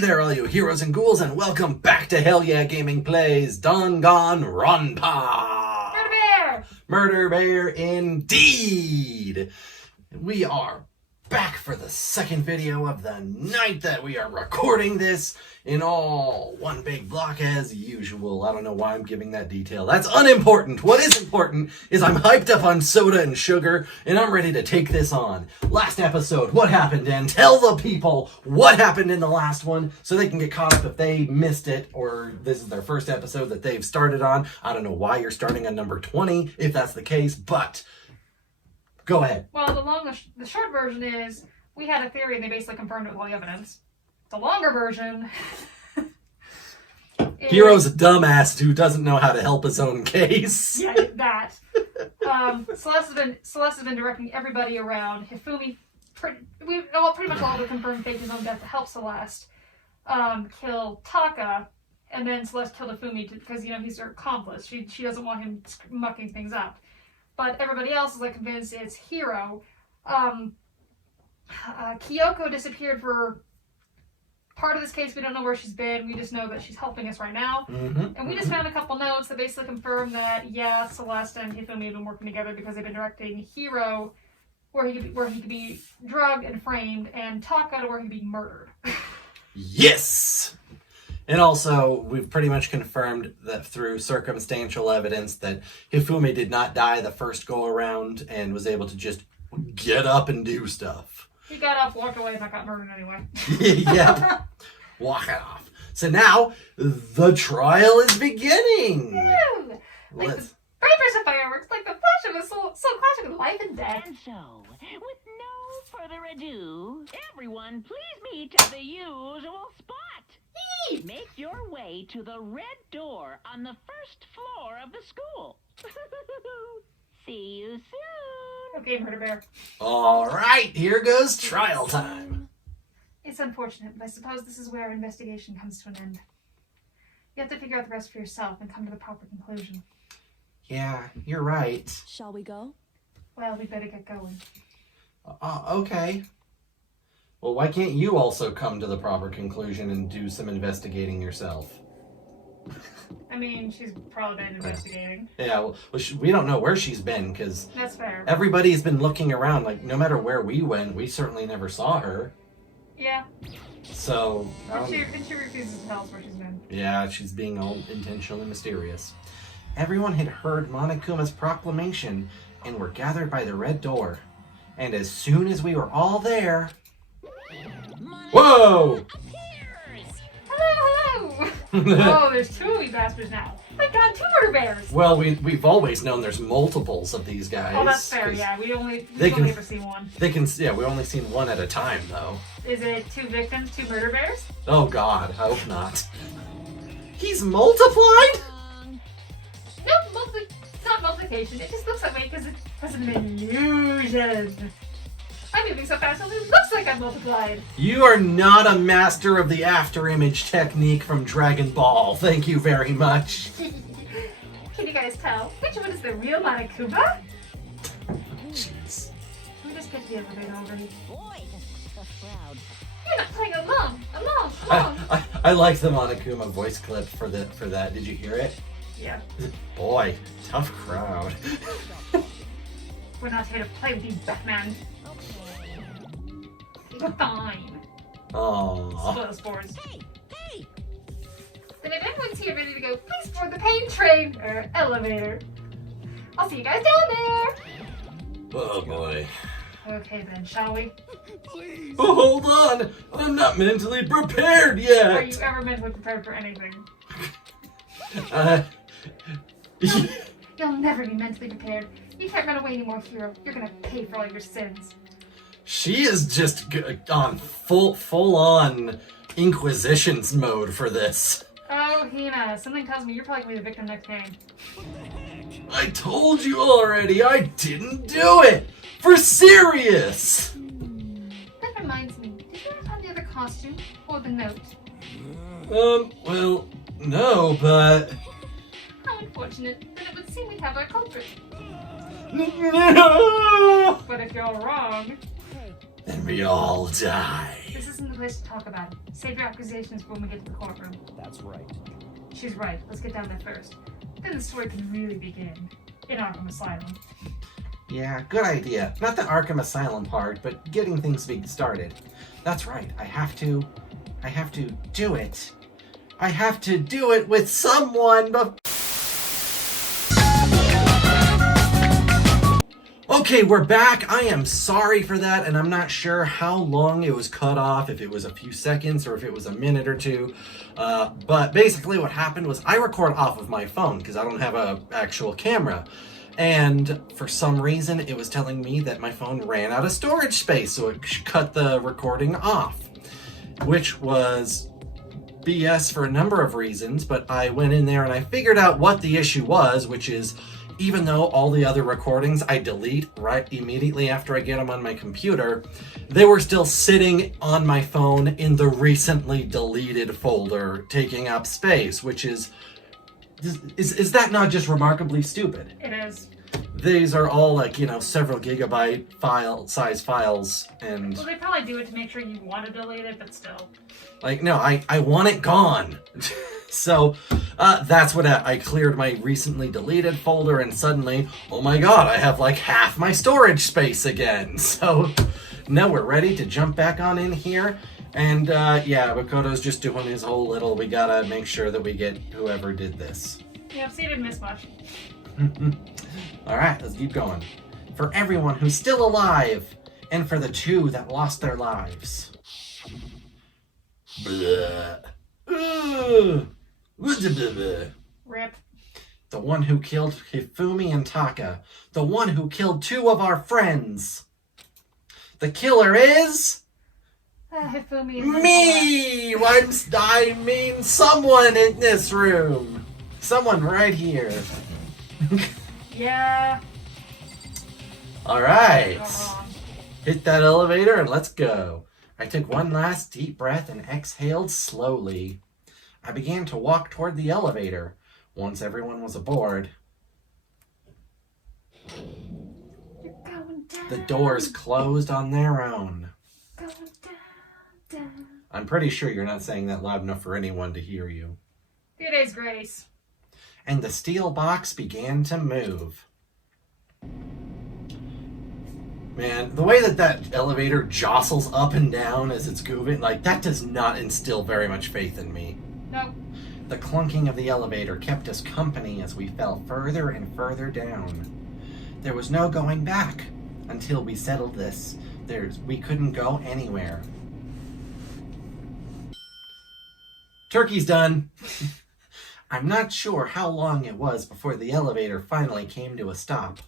there, all you heroes and ghouls, and welcome back to Hell Yeah Gaming Plays Danganronpa! Murder Bear! Murder Bear indeed! We are back for the second video of the night that we are recording this in all one big block as usual. I don't know why I'm giving that detail. That's unimportant. What is important is I'm hyped up on soda and sugar, and I'm ready to take this on. Last episode, what happened, Dan? Tell the people what happened in the last one so they can get caught up if they missed it, or this is their first episode that they've started on. I don't know why you're starting on number 20, if that's the case, but go ahead. Well, the short version is we had a theory and they basically confirmed it with all the evidence. The longer version is, Hiro's a dumbass who doesn't know how to help his own case. Yeah, that. Celeste has been directing everybody around. Hifumi, pretty much all the confirmed faked his own death to help Celeste kill Taka, and then Celeste killed Hifumi because he's her accomplice. She doesn't want him mucking things up. But everybody else is convinced it's Hiro. Kyoko disappeared for part of this case. We don't know where she's been. We just know that she's helping us right now. And we just found a couple notes that basically confirm that, yeah, Celeste and Hifumi have been working together because they've been directing Hiro where he could be drugged and framed, and Taka to where he could be murdered. Yes! And also, we've pretty much confirmed that through circumstantial evidence that Hifumi did not die the first go-around and was able to just get up and do stuff. He got up, walked away, and I got murdered anyway. Yeah. Walk it off. So now, the trial is beginning! Woo! Like the breakers of fireworks, like the flash of a soul clashing with life and death. And so, with no further ado, everyone please meet at the usual spot. Make your way to the red door on the first floor of the school. See you soon. Okay, Murder Bear. Alright, here goes trial time. It's unfortunate, but I suppose this is where our investigation comes to an end. You have to figure out the rest for yourself and come to the proper conclusion. Yeah, you're right. Shall we go? Well, we better get going. Okay. Well, why can't you also come to the proper conclusion and do some investigating yourself? I mean, she's probably been investigating. Yeah, well we don't know where she's been, because That's fair. everybody's been looking around. No matter where we went, we certainly never saw her. Yeah. So, And she refuses to tell us where she's been. yeah, she's being all intentionally mysterious. Everyone had heard Monokuma's proclamation and were gathered by the red door. And as soon as we were all there... Whoa! Hello! Oh, there's two of you bastards now. Oh my god, two Murder Bears! Well, we've always known there's multiples of these guys. Oh, that's fair, yeah. We've only ever seen one. We've only seen one at a time, though. Is it two victims, two Murder Bears? Oh god, I hope not. He's multiplied? No, it's not multiplication. It just looks that way because it has an illusion. I'm moving so fast, it looks like I'm multiplied. You are not a master of the after-image technique from Dragon Ball. Thank you very much. Can you guys tell which one is the real Monokuma? Jeez. Let me just get to the elevator already. Boy, the crowd. You're not playing along. I like the Monokuma voice clip for that. Did you hear it? Yeah. Boy, tough crowd. We're not here to play with you, Batman. Fine. Aww. Spoil sports. Hey! Then if everyone's here ready to go, please board the pain train or elevator. I'll see you guys down there. Oh boy. Okay then, shall we? Please. Oh, hold on! I'm not mentally prepared yet! Are you ever mentally prepared for anything? You'll never be mentally prepared. You can't run away anymore, Hiro. You're gonna pay for all your sins. She is just on full-on Inquisitions mode for this. Oh, Hina, something tells me you're probably gonna be the victim next game. I told you already, I didn't do it! For serious! That reminds me, did you ever find the other costume? Or the note? Well, no, but... How unfortunate. Then it would seem we have our culprit. No! But if you're wrong... then we all die. This isn't the place to talk about it. Save your accusations for when we get to the courtroom. That's right. She's right. Let's get down there first. Then the story can really begin. In Arkham Asylum. Yeah, good idea. Not the Arkham Asylum part, but getting things started. That's right. I have to do it. I have to do it with someone. Okay, we're back. I am sorry for that, and I'm not sure how long it was cut off, if it was a few seconds or if it was a minute or two. But basically what happened was I record off of my phone because I don't have an actual camera. And for some reason, it was telling me that my phone ran out of storage space, so it cut the recording off, which was BS for a number of reasons. But I went in there and I figured out what the issue was, which is even though all the other recordings I delete right immediately after I get them on my computer, they were still sitting on my phone in the recently deleted folder, taking up space, which is that not just remarkably stupid? It is. These are all like, several gigabyte size files, and Well, they probably do it to make sure you want to delete it, but still. like, no, I want it gone. So that's what I cleared my recently deleted folder, and suddenly, oh my god, I have like half my storage space again. So now we're ready to jump back on in here. And yeah, Makoto's just doing his whole little, we gotta make sure that we get whoever did this. Yeah, so you didn't miss much. Alright, let's keep going. For everyone who's still alive, and for the two that lost their lives. Blah. Ugh. Rip. The one who killed Hifumi and Taka. The one who killed two of our friends. The killer is... Hifumi me! I mean someone in this room. Someone right here. Yeah. Alright. Uh, Hit that elevator and let's go. I took one last deep breath and exhaled slowly. I began to walk toward the elevator. Once everyone was aboard, You're going down. the doors closed on their own. Going down. I'm pretty sure you're not saying that loud enough for anyone to hear you. Few days grace. And the steel box began to move. Man, the way that elevator jostles up and down as it's moving, like, that does not instill very much faith in me. Nope. The clunking of the elevator kept us company as we fell further and further down. There was no going back. Until we settled this, we couldn't go anywhere. Turkey's done. I'm not sure how long it was before the elevator finally came to a stop.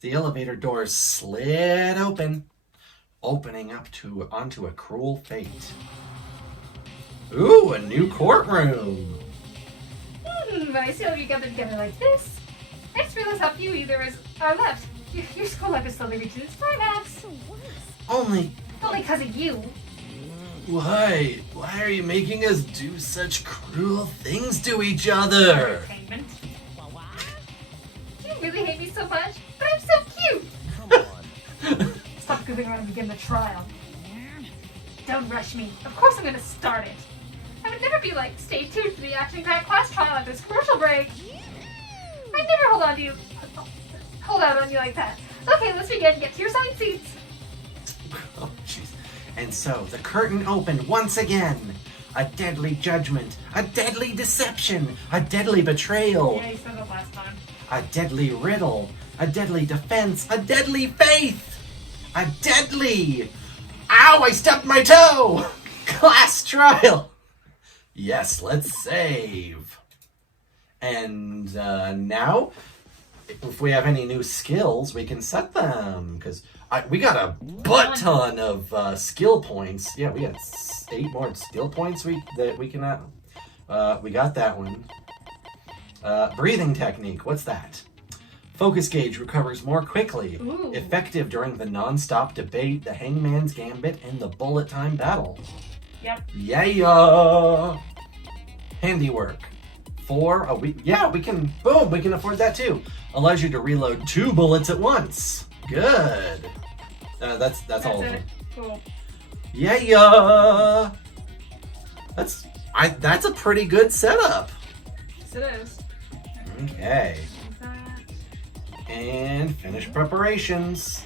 The elevator doors slid open, opening up onto a cruel fate. Ooh, a new courtroom. I see how you got them together like this. I just realized how few either are left. Your school life is slowly reaching its climax. Only because of you. why? Why are you making us do such cruel things to each other? Entertainment. Do you really hate me so much? But I'm so cute. Come on. Stop goofing around and begin the trial. Don't rush me. Of course I'm gonna start it. I would never be like, stay tuned for the action-packed class trial after this commercial break. I never hold out on you like that. Okay, let's begin. Get to your assigned seats. Oh, jeez. And so the curtain opened once again. A deadly judgment, a deadly deception, a deadly betrayal, Yeah, you said that last time. a deadly riddle, a deadly defense, a deadly faith, a deadly... Ow, I stepped my toe! Class trial! Yes, let's save. And now, if we have any new skills, we can set them. Because we got a butt ton of skill points. Yeah, we got 8 more skill points that we can... we got that one. Breathing technique, what's that? Focus gauge recovers more quickly. Ooh. Effective during the non-stop debate, the hangman's gambit, and the bullet time battle. Yep. Yeah. Handiwork. 4 a week. Yeah, we can. Boom. We can afford that too. Allows you to reload 2 bullets at once. Good. That's all of it. them. Cool. Yeah. That's a pretty good setup. Yes, it is. Okay. Like that. And finish preparations.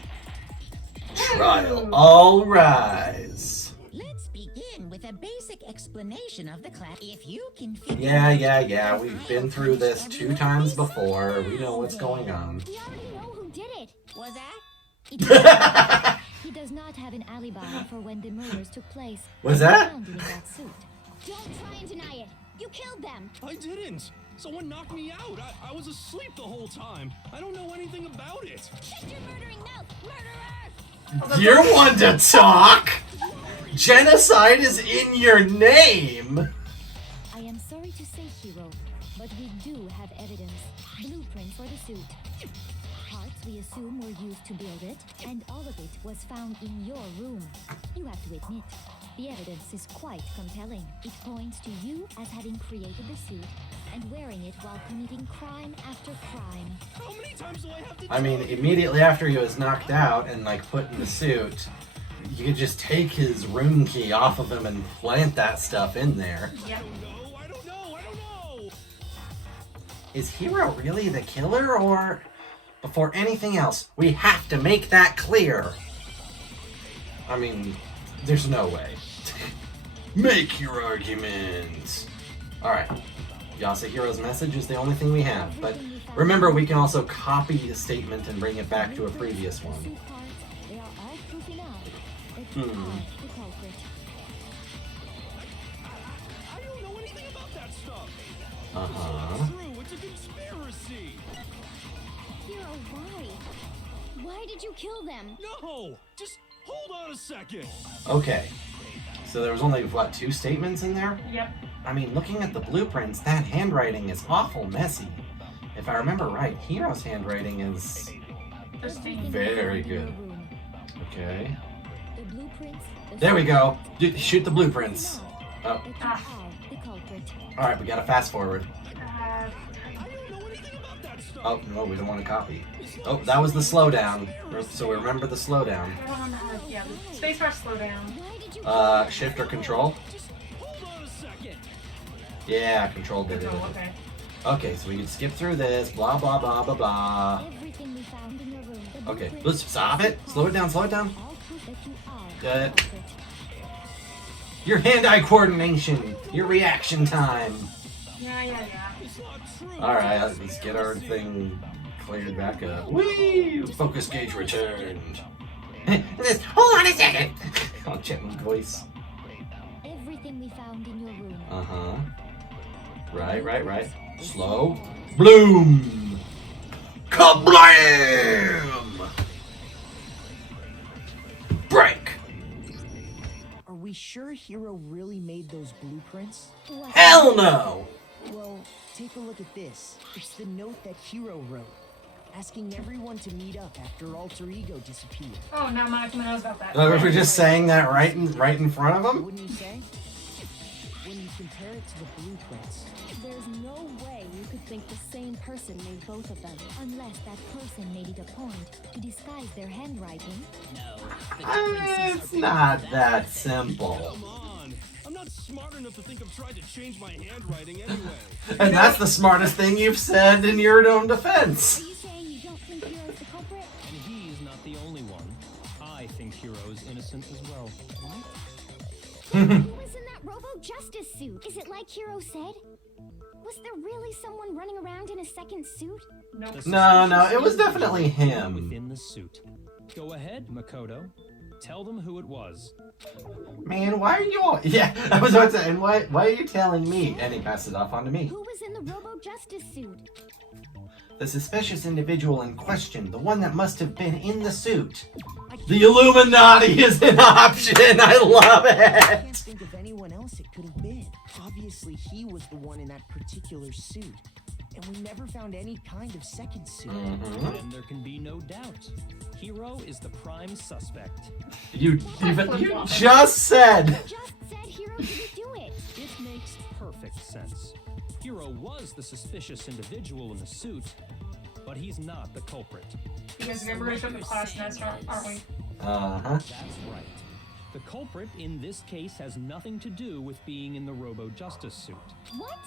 Ooh. Trial all rise. Let's begin with a basic explanation of the class. If you can figure Yeah. We've been through this 2 times before. We know what's going on. We already know who did it. Was that? He does not have an alibi for when the murders took place. Was that? Found in that suit. Don't try and deny it. You killed them. I didn't. Someone knocked me out. I was asleep the whole time. I don't know anything about it. Shut your murdering mouth, murderer! You're one to talk. Genocide is in your name. I am sorry to say, Hiro, but we do have evidence. Blueprints for the suit. Parts we assume were used to build it, and all of it was found in your room. You have to admit, the evidence is quite compelling. It points to you as having created the suit and wearing it while committing crime after crime. How many times do I have to I mean, immediately after he was knocked out and like put in the suit, you could just take his room key off of him and plant that stuff in there. Yep. I don't know. Is Hiro really the killer, or before anything else, we have to make that clear? I mean, there's no way. Make your arguments. Alright. Yasa Hiro's message is the only thing we have, but remember we can also copy a statement and bring it back to a previous one. Suit parts, they are all proof enough that you are the culprit. I don't know anything about that stuff. Uh-huh. True, it's a conspiracy. Hiro, why? Why did you kill them? No, just hold on a second. Okay. So there was only, what, 2 statements in there? Yep. I mean, looking at the blueprints, that handwriting is awful messy. If I remember right, Hiro's handwriting is Pristine. very good. Okay. The blueprints. There we go. Shoot the blueprints. Oh, The culprit. alright, we gotta fast forward. I don't know anything about that stuff. Oh, no, we don't want to copy. Oh, that was the slowdown. So remember the slowdown. I don't know how to, yeah, spacebar slow down. Why did you Shift or control? Just hold on a second. Yeah, control did it. Oh, okay. Okay, so we can skip through this. Blah, blah, blah, blah, blah. everything we found in your room? The Okay, blueprints let's stop it. Slow it down, slow it down. all prove that you are the Good. culprit. Your hand-eye coordination. Your reaction time. Yeah. It's not true. Alright, let's get our thing cleared back up. Whee! Focus gauge returned. Hold on a second. I'll check my voice. Everything we found in your room. Uh-huh. Right. Slow. Bloom! Kablam! Break! Are we sure Hiro really made those blueprints? What? Hell no! Well, take a look at this. It's the note that Hiro wrote, asking everyone to meet up after Alter Ego disappeared. Oh, now Monica knows about that. We're just saying that right in front of him? Wouldn't you say? When you compare it to the blueprints, There's no way you could think the same person made both of them. Unless that person made it a point to disguise their handwriting. It's not that simple. Come on. I'm not smart enough to think of trying to change my handwriting anyway. And that's the smartest thing you've said in your own defense. Are you saying you don't think Hero's the culprit? And he's not the only one. I think Hiro's innocent as well. Who was in that Robo-Justice suit? Is it like Hiro said? Was there really someone running around in a second suit? Nope. No, it was definitely him. Within the suit. Go ahead, Makoto. Tell them who it was. Man, why are you all... Yeah, I was about to say, and why are you telling me? And he passed it off onto me. Who was in the Robo-Justice suit? The suspicious individual in question, the one that must have been in the suit. The Illuminati is an option! I love I can't it! think of anyone else it could have been. Obviously, he was the one in that particular suit. And we never found any kind of second suit. Then there can be no doubt. Hiro is the prime suspect. You just said... Just said Hiro didn't do it. It makes perfect sense. Hiro was the suspicious individual in the suit, but he's not the culprit. You guys are going to the class next, aren't we? Uh-huh. That's right. The culprit in this case has nothing to do with being in the Robo-Justice suit. What?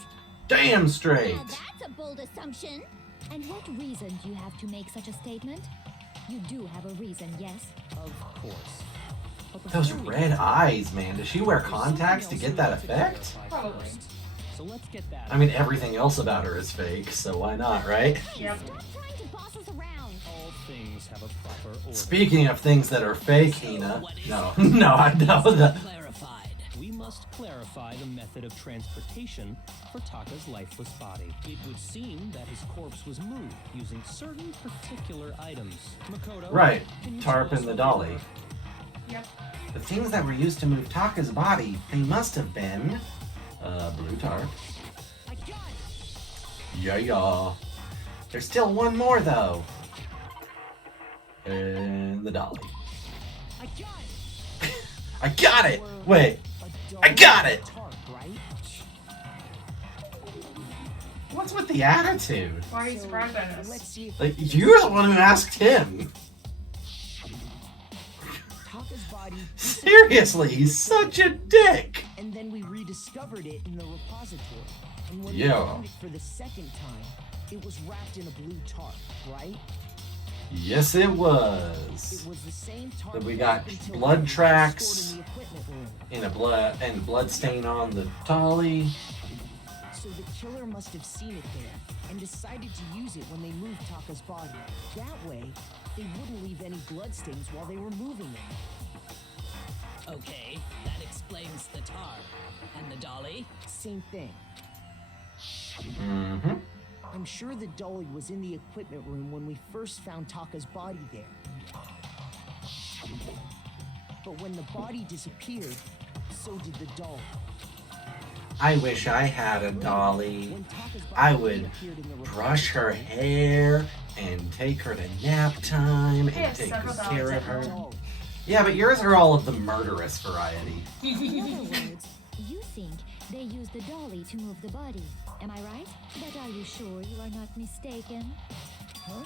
Damn straight. Now that's a bold assumption. And what reason do you have to make such a statement? You do have a reason, yes? Of course. But Those before we red get to eyes, man. Does she wear there's something contacts to else get we that have to effect? clarify Probably. first. So let's get that. I mean, everything else about her is fake, so why not, right? Yep. Stop trying to boss us around. All things have a proper order. Speaking of things that are fake, Hina. No, no, I know that. Clarified. We must clarify the method of transportation for Taka's lifeless body. It would seem that his corpse was moved using certain particular items. Makoto, Right, can you tarp tell us and the what dolly. they were? Yep. The things that were used to move Taka's body, they must have been blue tarp. I got it. Yeah. There's still one more though. And the dolly. I got it. I got it! Wait, A I got it! tarp, right? What's with the attitude? Why are you surprised by Let's this? see if Like, you're the one who asked him. Taka's body Seriously, he's such a dick. and then we rediscovered it in the repository. And when Yeah. we found it for the second time, it was wrapped in a blue tarp, right? Yes, it It was. was the same tarp But we that got up until blood then was tracks. stored in the equipment room. In a blood stain on the dolly. So the killer must have seen it there and decided to use it when they moved Taka's body. That way, they wouldn't leave any bloodstains while they were moving it. Okay, that explains the tarp. And the dolly? Same thing. Mm-hmm. I'm sure the dolly was in the equipment room when we first found Taka's body there. But when the body disappeared, so did the doll. I wish I had a dolly. When Taka's body I would reappeared in the brush her hair and take her to nap time and have take several good care dollies of at her. doll. Yeah, but yours are all of the murderous variety. In other words, you think they used the dolly to move the body. Am I right? But are you sure you are not mistaken? Huh?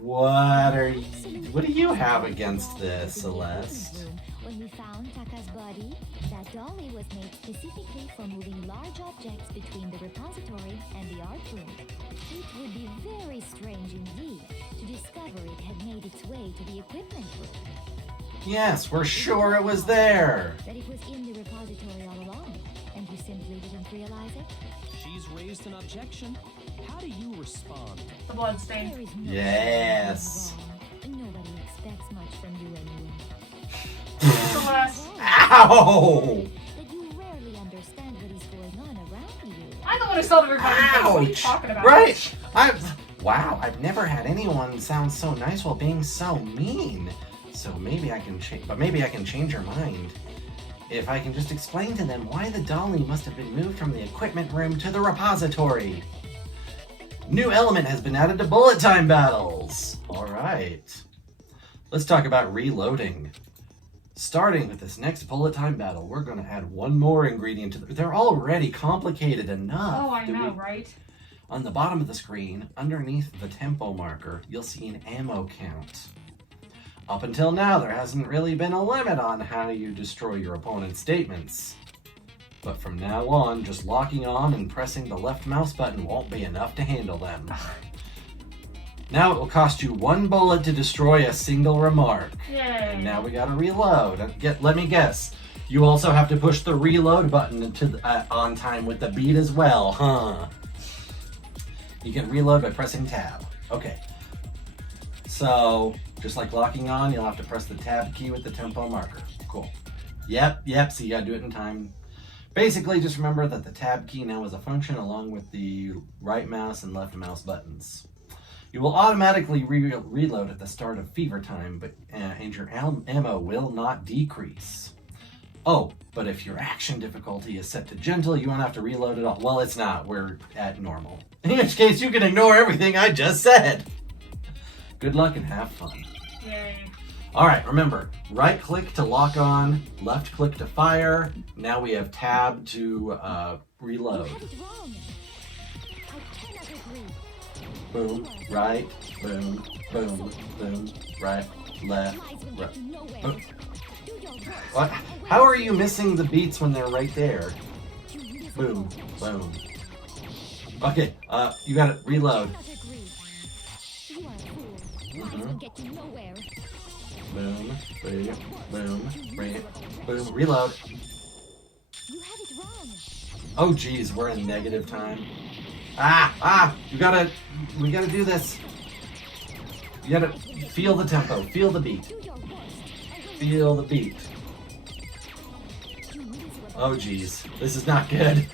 What do you have against this, In the equipment Celeste? room, when we found Taka's body, that dolly was made specifically for moving large objects between the repository and the art room. It would be very strange indeed to discover it had made its way to the equipment room. Yes, we're sure it was there. That it was in the repository all along, and you simply didn't realize it? She's raised an objection. How do you respond? The blood stain. There is no Yes. wrong. Nobody expects much from you anyway. Celeste. Ow! That you rarely understand what is going on around you. I'm the one who told everybody this. What are you Ouch! talking about? Right? Wow, I've never had anyone sound so nice while being so mean. So maybe I can change, but maybe I can change her mind. If I can just explain to them why the dolly must have been moved from the equipment room to the repository. New element has been added to bullet time battles. All right. Let's talk about reloading. Starting with this next bullet time battle, we're going to add one more ingredient to they're already complicated enough. Oh, I know, right? On the bottom of the screen, underneath the tempo marker, you'll see an ammo count. Up until now, there hasn't really been a limit on how you destroy your opponent's statements. But from now on, just locking on and pressing the left mouse button won't be enough to handle them. Now it will cost you 1 bullet to destroy a single remark. Yay. And now we gotta reload. Let me guess. You also have to push the reload button on time with the beat as well, huh? You can reload by pressing tab. Okay. So, just like locking on, you'll have to press the tab key with the tempo marker. Cool. Yep, so you gotta do it in time. Basically, just remember that the tab key now is a function along with the right mouse and left mouse buttons. You will automatically reload at the start of fever time, and your ammo will not decrease. Oh, but if your action difficulty is set to gentle, you won't have to reload at all. Well, it's not. We're at normal. In which case, you can ignore everything I just said. Good luck and have fun. Yay. All right, remember, right click to lock on, left click to fire. Now we have tab to reload. You have it wrong. I cannot agree. Boom, right, boom, boom, boom, right, left, Lies will right. get you nowhere. Oh. Do your What? How are you missing the beats when they're right there? Boom, boom. Okay, you gotta reload. You are a fool. Lies will get you nowhere. Boom, boom, boom, boom, reload. You have it wrong. Oh geez, we're in negative time. We gotta do this. You gotta feel the tempo, feel the beat. Do your worst. Feel the beat. Oh geez, this is not good. I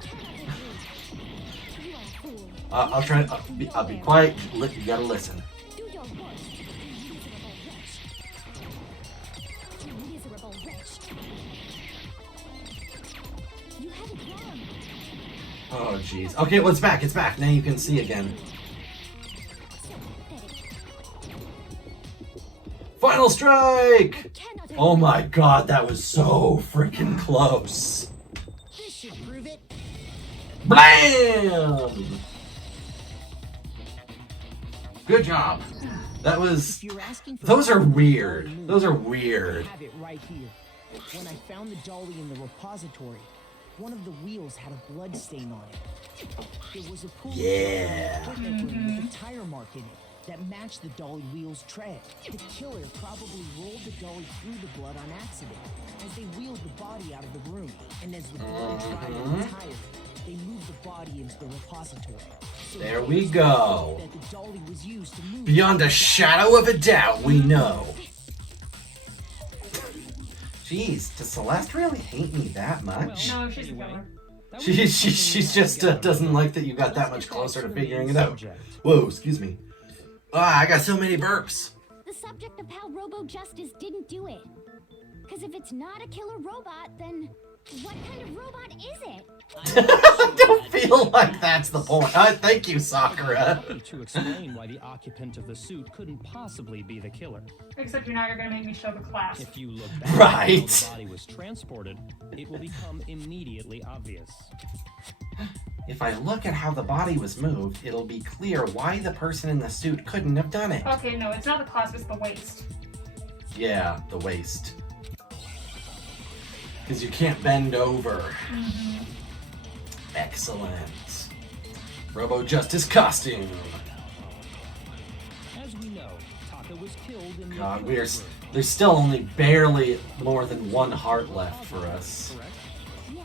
cannot agree. You are a fool. I'll try. I'll be quiet. You gotta listen. Do your worst. You miserable wretch. You have it wrong. Oh jeez. Okay, well it's back. It's back. Now you can see again. Final strike! Cannot Oh my god, that was so freaking close. This should prove it. Blam! Good job. That was. If you're asking for Those are the dolly weird. moved, Those are I weird. have it right here. When I found the dolly in the repository, one of the wheels had a blood stain on it. There was a pool of blood in Yeah. the equipment room with a tire mark in it that matched the dolly wheel's tread. The killer probably rolled the dolly through the blood on accident as they wheeled the body out of the room. And as the blood dried on the tire, they moved the body into the repository. So There the we police go. believe that the dolly was used to move Beyond a shadow of a doubt, we know. Jeez, does Celeste really hate me that much? No, she's a killer. She's just doesn't like that you got that much closer to figuring it out. Whoa, excuse me. I got so many burps. The subject of how Robo Justice didn't do it. Because if it's not a killer robot, then what kind of robot is it? I don't feel like that's the point. Thank you, Sakura. To explain why the occupant of the suit couldn't possibly be the killer. Except now you're gonna make me show the class. If you look back Right. at how the body was transported, it will become immediately obvious. If I look at how the body was moved, it'll be clear why the person in the suit couldn't have done it. Okay, no, it's not the clasp, it's the waist. Yeah, the waist. Because you can't bend over. Excellent. Robo Justice costume. As we know, Taka was killed in the God, equipment room. there's still only barely more than one heart left for us. Correct? Yeah,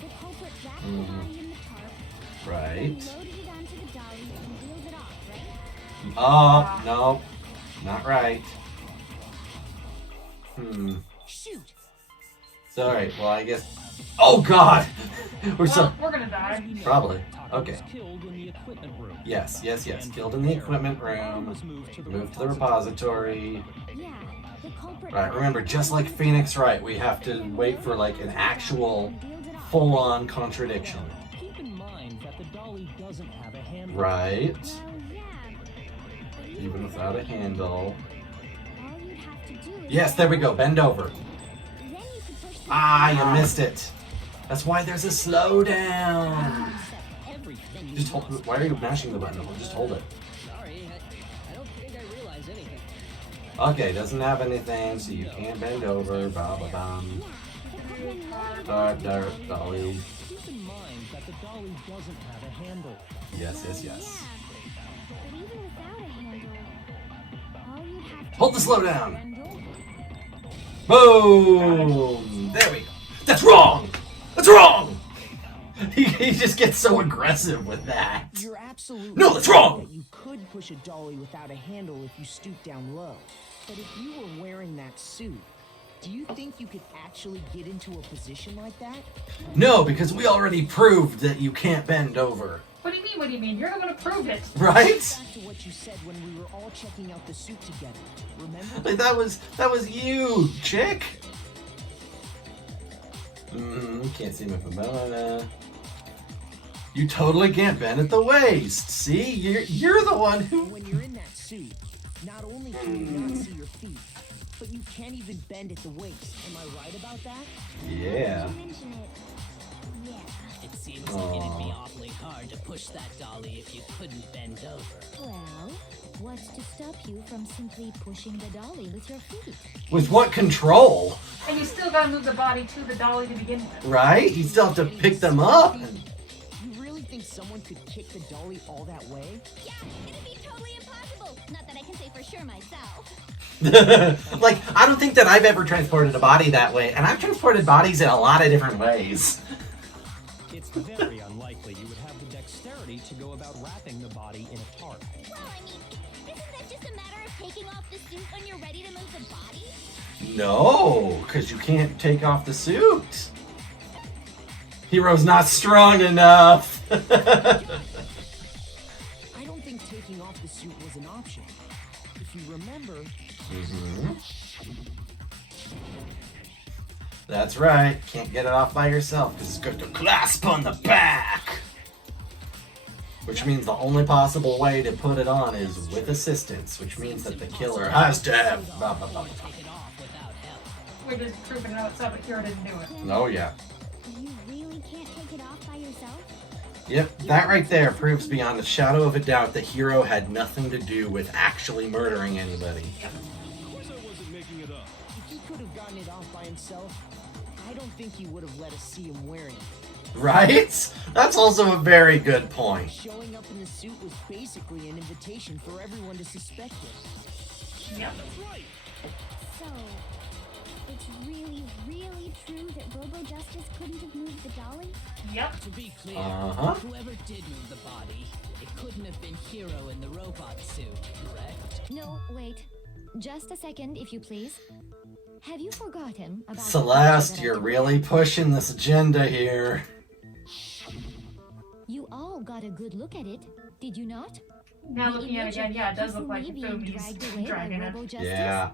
the culprit wrapped the body in the tarp, Right. then loaded it onto the dolly and wheeled it off, right? Oh, no. Not right. Shoot! Sorry, well, I guess. Oh, God! We're so. Well, we're gonna die. Probably. Taka Okay. was killed in the equipment room. Yes. And Killed in the from equipment there, the body room. was moved to the Moved to the repository. Yeah, the culprit. Right, remember, just like Phoenix Wright, we have to wait for like an actual full-on contradiction. Keep in mind that the dolly doesn't have a handle. Right. Well, yeah. But Even without a handle. all you'd have to do is Yes, there we go. Bend over. Then you could push the Ah, you missed it. That's why there's a slowdown. Everything Just hold. Why are you mashing the button? Just hold it. Sorry, I don't think I realize anything. Okay, doesn't have anything, so you can't bend over. Ba ba bum. Dolly. Keep in mind that the dolly doesn't have a handle. Yes. But even without a handle, all you'd have to Hold the do slowdown. is bend over. Boom! There we go. That's wrong! That's wrong! He just gets so aggressive with that. You're absolutely No, that's right wrong! that you could push a dolly without a handle if you stoop down low. But if you were wearing that suit, do you think you could actually get into a position like that? No, because we already proved that you can't bend over. What do you mean? What do you mean? You're the one to prove it. Right? Back to what you said when we were all checking out the suit together. Remember? Like that was you, chick. Can't see my banana. You totally can't bend at the waist. See, you're the one who. When you're in that suit, not only can you not see your feet, but you can't even bend at the waist. Am I right about that? Yeah. You mention it. Yeah. It seems like it'd be awfully hard to push that dolly if you couldn't bend over. Well, what's to stop you from simply pushing the dolly with your feet? With what control? And you still gotta move the body to the dolly to begin with. Right? You still have to pick them up. You really think someone could kick the dolly all that way? Yeah, it'd be totally impossible. Not that I can say for sure myself. Like, I don't think that I've ever transported a body that way, and I've transported bodies in a lot of different ways. It's very unlikely you would have the dexterity to go about wrapping the body in a tarp. Well, I mean, isn't that just a matter of taking off the suit when you're ready to move the body? No, because you can't take off the suit. Hiro's not strong enough. I don't think taking off the suit was an option. If you remember, That's right. Can't get it off by yourself because it's got to clasp on the back. Which means the only possible way to put it on is with assistance, which means that the killer has to have... Blah, blah, blah, blah. Take it off without help. We're just proving it outside, but Hiro didn't do it. Oh, yeah. You really can't take it off by yourself? Yep, that right there proves beyond a shadow of a doubt that Hiro had nothing to do with actually murdering anybody. Of course I wasn't making it up. if he could have gotten it off by himself, I don't think he would have let us see him wearing it. Right? That's also a very good point. Showing up in the suit was basically an invitation for everyone to suspect it. Yep. That's right. So, it's really, really true that Robo Justice couldn't have moved the dolly? Yep. To be clear, Uh-huh. whoever did move the body, it couldn't have been Hiro in the robot suit, correct? No, wait. Just a second, if you please. Have you forgotten about... Celeste, you're really pushing this agenda here. You all got a good look at it, did you not? Now The looking at it image again, of yeah, it does look like Hifumi being dragged away Hifumi's by dragging it. Robo Justice? Yeah.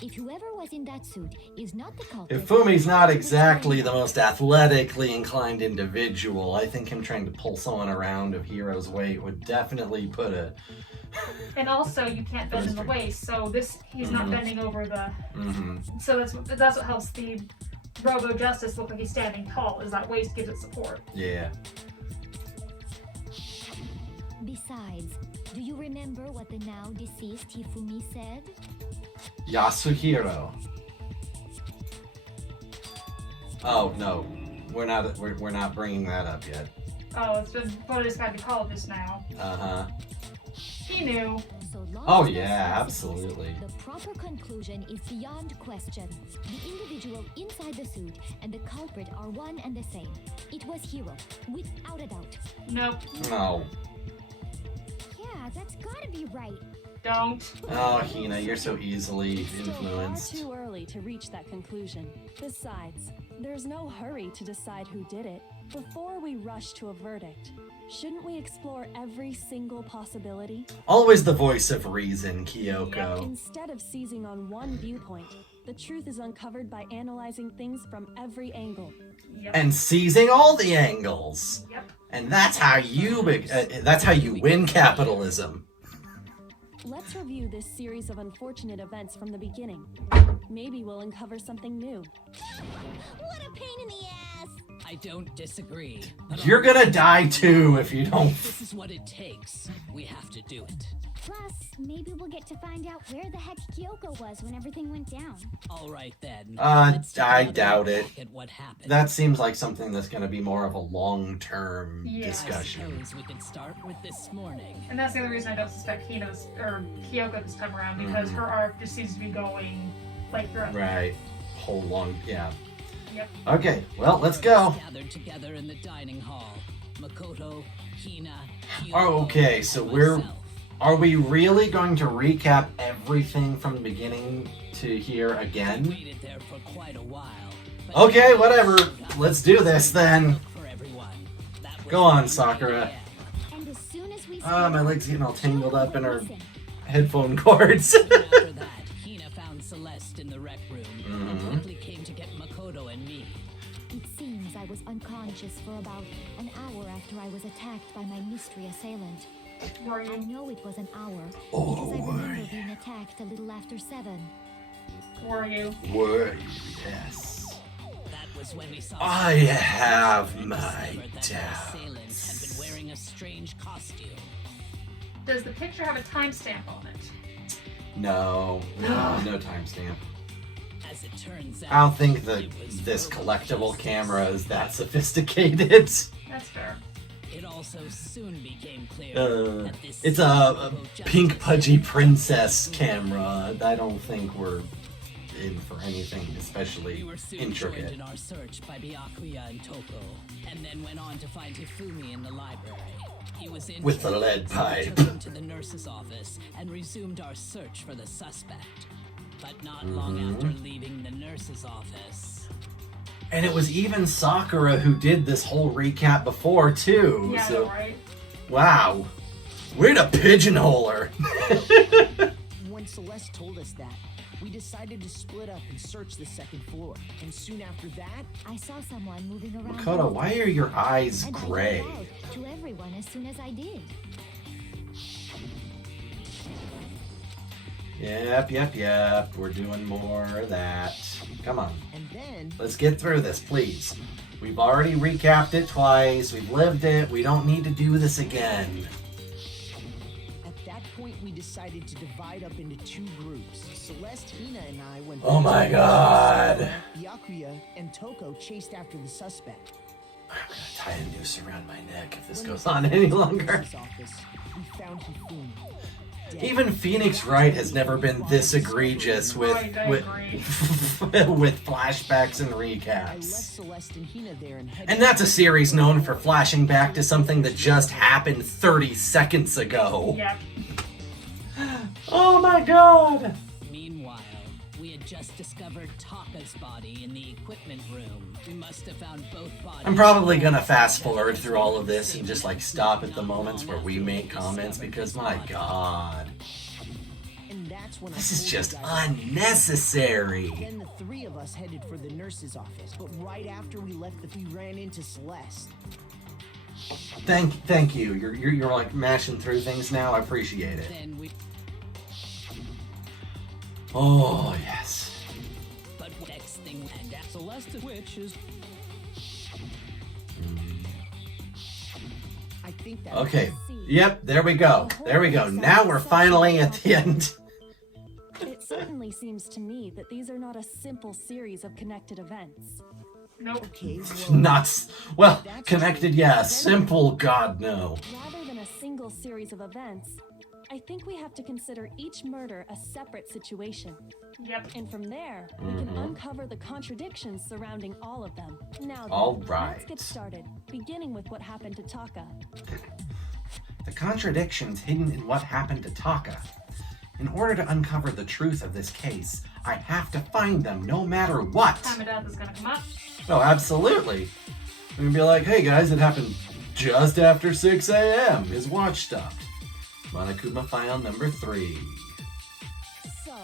If whoever was in that suit is not the culprit... Hifumi's not exactly the most athletically inclined individual. I think him trying to pull someone around of Hiro's weight would definitely put a... And also, you can't bend in the waist, so he's not bending over the... So that's what helps the Robo Justice look like he's standing tall, is that waist gives it support. Yeah. Besides, do you remember what the now deceased Hifumi said? Yasuhiro. Oh, no. We're not bringing that up yet. Oh, it's been put his gynecologist now. Uh-huh. He knew. So long Oh, as yeah, the absolutely. The proper conclusion is beyond question. The individual inside the suit and the culprit are one and the same. It was Hiro, without a doubt. Nope. No. Yeah, that's gotta be right. Don't. Oh, Hina, you're so easily Still far influenced. too early to reach that conclusion. Besides, there's no hurry to decide who did it. Before we rush to a verdict, shouldn't we explore every single possibility? Always the voice of reason, Kyoko. Instead of seizing on one viewpoint, the truth is uncovered by analyzing things from every angle. Yep. And seizing all the angles. Yep. And that's how you win capitalism. Let's review this series of unfortunate events from the beginning. Maybe we'll uncover something new. What a pain in the ass! I don't disagree. You're gonna die too if you don't. This is what it takes. We have to do it. Plus, maybe we'll get to find out where the heck Kyoko was when everything went down. All right then. I Let's take another doubt look it. back at what happened. That seems like something that's gonna be more of a long-term Yeah. I discussion. suppose we could start with this morning. And that's the other reason I don't suspect Kyoko this time around, because her arc just seems to be going like throughout. Right. Whole long, yeah. Yep. Okay, well, let's go. Gathered together in the dining hall. Makoto, Hina, Okay, so are we really going to recap everything from the beginning to here again? Waited there for quite a while. but Okay, whatever. Let's do this then. for everyone. That was Go on, the Sakura. idea. And as soon as we My leg's getting all tangled up in her Listen. headphone cords. After that, Hina found Celeste in the rec room and Mhm. quickly came to get Makoto and me. It seems I was unconscious for about an hour after I was attacked by my mystery assailant. Were I you? know it was an hour because I remember being attacked a little after 7. Were you? Word, yes. That was when we saw I have and my discovered that their assailants had doubts. been wearing a strange costume. Does the picture have a timestamp on it? No timestamp. As it turns out, I don't think that it was this Robo collectible Justice. camera is that sophisticated. That's fair. It also soon became clear that this It's a Robo pink Justice pudgy had princess camera. I don't think we're in for anything We especially were soon intricate. joined in our search by Byakuya and Toko, and then went on to find Hifumi in the library. He was injured, With the lead so pipe. we took him to the nurse's office and resumed our search for the suspect. But not long after leaving the nurse's office, And it was even Sakura who did this whole recap before too. Yeah, I so know, right? wow. Way to pigeonhole her. When Celeste told us that, we decided to split up and search the second floor. And soon after that, I saw someone moving around. Makoto, why are your eyes and gray? I yelled out to everyone as soon as I did. Yep. We're doing more of that. Come on. and then Let's get through this, please. We've already recapped it twice. We've lived it. We don't need to do this again. at that point we decided to divide up into two groups. Celeste, Hina, and I went. Oh my God. Byakuya and Toko chased after the suspect. I'm gonna tie a noose around my neck if this When we goes got on to any the longer. nurse's office, we found Hifumi. Dead. Even Phoenix Wright has never been this egregious with Right, I with, agree. with flashbacks and I left recaps. Celeste and Hina there and headed. And that's a series known for flashing back to something that just happened 30 seconds ago. Yep. Oh my God! meanwhile, we had just discovered Taka's body in the equipment room. We must have found both bodies. I'm probably gonna fast forward through all of this and just like stop at the moments where we make comments because my God. And that's when This I is told just you guys. unnecessary. Then the three of us headed for the nurse's office, but right after we left, we ran into Celeste. Thank you. You're like mashing through things now. I appreciate it. Then we. Oh yes. But next thing, and Celeste, which is I think that. Okay. Yep. There we go. There we go. Now we're finally at the end. It certainly seems to me that these are not a simple series of connected events. Nope. Okay, well, Not well connected. Yeah. Simple. God no. Rather than a single series of events, I think we have to consider each murder a separate situation. Yep. And from there, we can uncover the contradictions surrounding all of them. Now then, All right. let's get started, beginning with what happened to Taka. The contradictions hidden in what happened to Taka. In order to uncover the truth of this case, I have to find them no matter what. Time of death is gonna come up. Oh, absolutely. I'm gonna be like, hey guys, it happened just after 6 a.m. His watch stopped. Monokuma file number 3. So,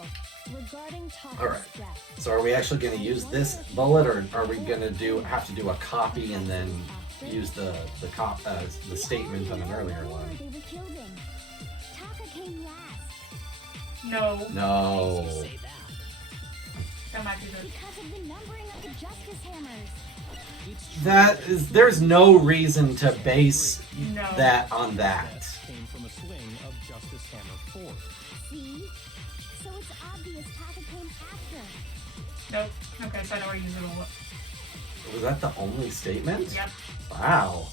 regarding Taka's Alright. death, So are we actually gonna use this bullet, or are we gonna have to do a copy and then use the statement on an earlier one? they were killed in. Taka came last No. No. say that. That might be the. because of the numbering of the justice hammers. There's no reason to base No. that on that. came from a swing of Justice Hammer 4. See? So it's obvious Taka came after. Nope. Okay, so I know where you use it. Was that the only statement? Yep. Wow.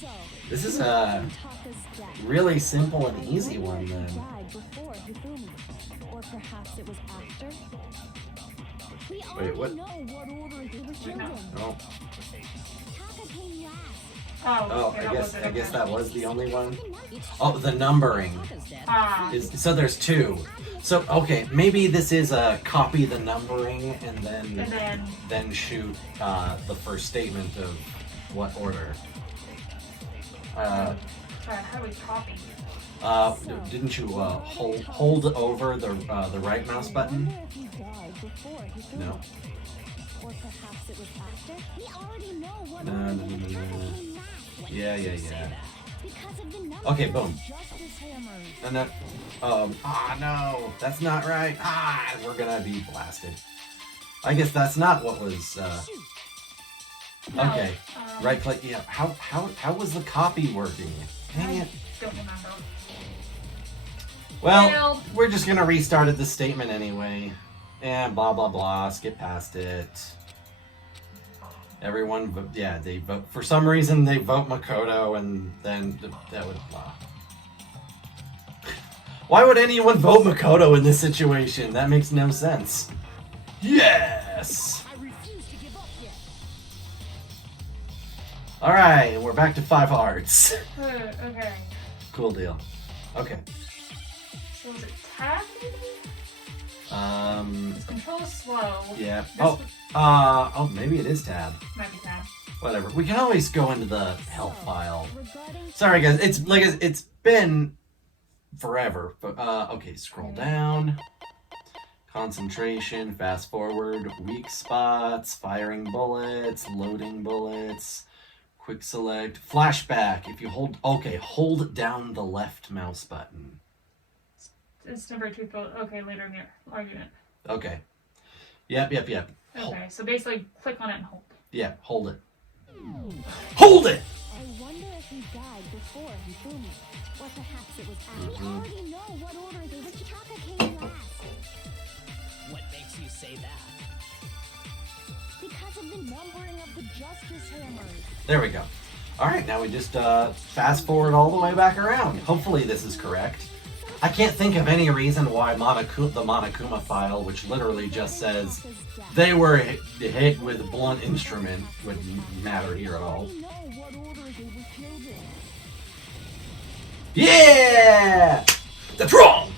So, This is a regarding Taka's death, really simple and easy one whether then. he died before Hifumi, or perhaps it was after. We already what? know what order they were killed in. Oh, Taka came last. Oh, I okay, guess that was it. that was the only one. Oh, the numbering. Ah. So there's 2. So okay, maybe this is a copy the numbering and then shoot the first statement of what order. God, how do we copy? Didn't you hold over the right mouse button? Wonder if he died before Hifumi. No. Or perhaps it was after. We already know what No, order no, no, Taka no. came last. Yeah. Because of the numbering Okay, of boom. the justice hammers. And then, no, that's not right. We're gonna be blasted. I guess that's not what was, No, Okay. Right click. Yeah. How was the copy working? Dang it. Don't remember. Well, Failed. we're just gonna restart at the statement anyway. And blah blah blah. Skip past it. Everyone, yeah, they vote. For some reason, they vote Makoto, and then that would blah. Why would anyone vote Makoto in this situation? That makes no sense. Yes. I refuse to give up yet. All right, and we're back to 5 hearts. Okay. Cool deal. Okay. So was it tab? This control is slow. Yeah. This Oh, maybe it is tab. might be tab. Whatever. We can always go into the health file. Regarding Sorry, guys. It's been forever. But okay, scroll down. Concentration, fast forward, weak spots, firing bullets, loading bullets, quick select, flashback. If you hold down the left mouse button. It's never truthful. Okay, later in the argument. Okay. Yep. Okay, so basically click on it and hold. Yeah, hold it. Hold it! I wonder if he died before Hifumi. Or perhaps it was after. We already know what order they were. Taka came last. What makes you say that? Because of the numbering of the Justice Hammers. There we go. Alright, now we just fast forward all the way back around. Hopefully this is correct. I can't think of any reason why the Monokuma file, which literally just says they were hit with a blunt instrument, wouldn't matter here at all. We know what order they were killed in. Yeah! That's wrong!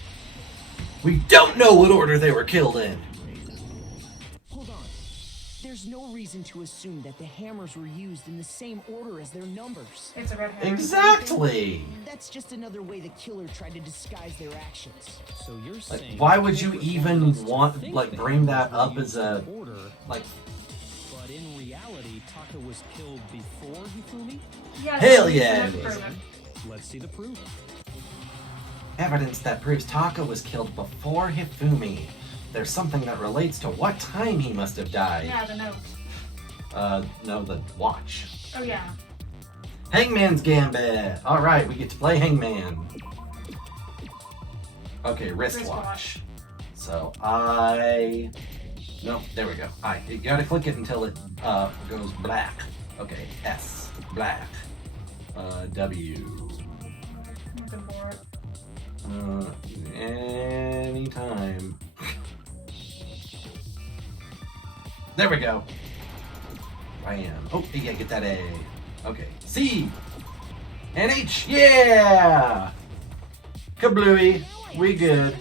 We don't know what order they were killed in. Hold on. There's no reason to assume that the hammers were used in the same order as their numbers. It's a red herring. Exactly! That's just another way the killer tried to disguise their actions. So you're Like, saying why would you Culprit even wants to want, think like, the bring that hammers up were as used a, in order, like, but in reality, Taka was killed before Hifumi? Yeah, Hell it's yeah, never it is. proven. Let's see the proof. evidence that proves Taka was killed before Hifumi. There's something that relates to what time he must have died. Yeah, the note. No, the watch. Oh, yeah. Hangman's Gambit! Alright, we get to play Hangman. Okay, wristwatch. So, no, there we go. You gotta click it until it, goes black. Okay, S. Black. W. Looking for it. Anytime. There we go. Bam. Oh, yeah, get that A. Okay. C. And H. Yeah! Kablooey. We good.